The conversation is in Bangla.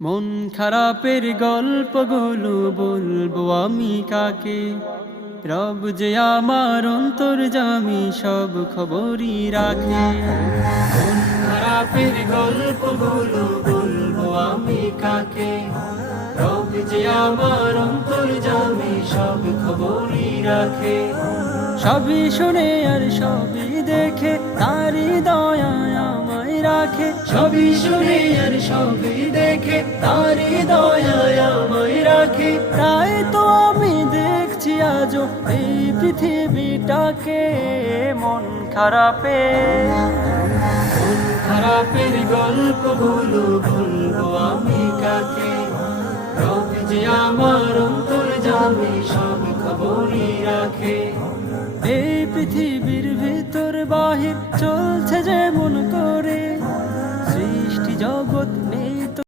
মন খারাপের গল্পগুলো বলবো আমি কাকে? রব যে আমার অন্তর্যামী, সব খবরই রাখে। মন খারাপের গল্পগুলো বলবো আমি কাকে? রব যে আমার অন্তর্যামী, সব খবরই রাখে। সবই শুনে আর সবই দেখে তারি দয়ায় আমায় রাখে। সবই শুনে আর সবই দেখে তারি দয়ায় আমায় রাখে। তাই তো আমি দেখছি আজও এই পৃথিবীটাকে। মন খারাপের গল্পগুলো বলবো আমি কাকে? রব যে আমার অন্তর্যামী, সব খবরই রাখে। এই পৃথিবীর ভিতর বাহির চলছে যে